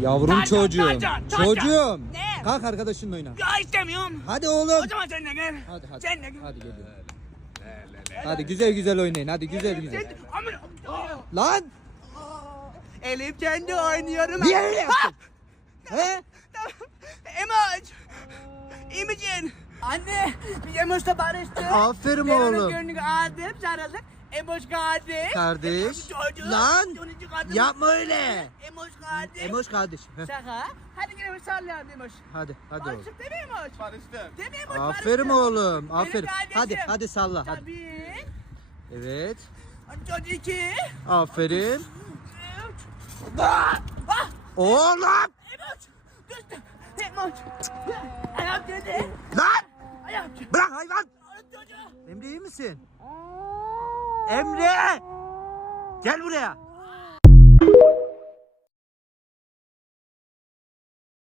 Yavrum dayı, çocuğum. Dayı, çocuğum. Ne? Kalk arkadaşınla oyna. Ya istemiyorum. Hadi oğlum. O zaman sen gel. Hadi hadi. Sen gel. Hadi gel. Hadi güzel güzel le, le, le. oynayın. Hadi güzel güzel. Lan. Elif kendi oynuyorum. O, niye öyle yaptın? He? Emoj. Imogen. Anne. Emoj'la barıştık. Aferin ben oğlum. Ben onun gönlünü aldım. Sarıldık. Emoş kâdiz. kardeş. Kardeş. Lan. Yapma öyle. Emoş kardeş. Emoş kardeş. Saha. Hadi gidelim sallayalım Emoş. Hadi hadi Malçım, oğlum. Barıştık değil mi Emoş? Barıştık. Değil mi Emoş? Aferin, mi Emoş? Aferin oğlum. Benim Aferin. Kardeşim. Hadi hadi salla. Hadi. Evet. Hadi iki. Aferin. Oğlum. Emoş. Emoş. Emoş. Ayak geldi. Lan. Ayak. Bırak hayvan. Emre iyi misin? Aa. Emre! Gel buraya!